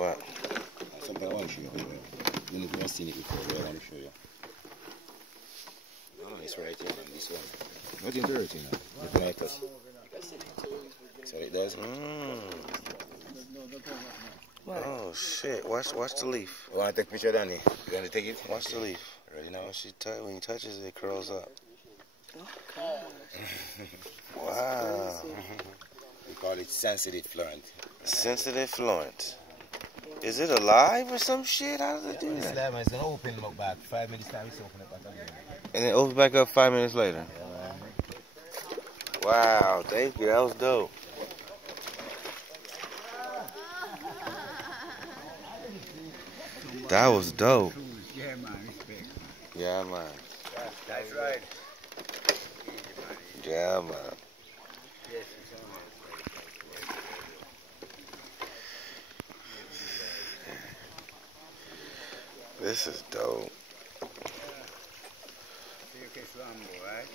What? That's something I want to show you. You've never seen it before, but I want to show you. Oh, it's right here, man. This one. Nothing dirty, you know. Nothing like us. So it does. Oh shit! Watch the leaf. You want to take a picture, Danny? You want to take it? Watch the leaf. Ready now? When he touches it, it curls up. Oh, Wow. We call it sensitive fluent. Sensitive fluent. Is it alive or some shit? How does it do that? It's going to open them up back. 5 minutes time, it's open it back again. And then opens back up 5 minutes later. Wow, thank you. That was dope. That was dope. Yeah, man. Respect. Yeah, man. That's right. Yeah, man. This is dope. Right?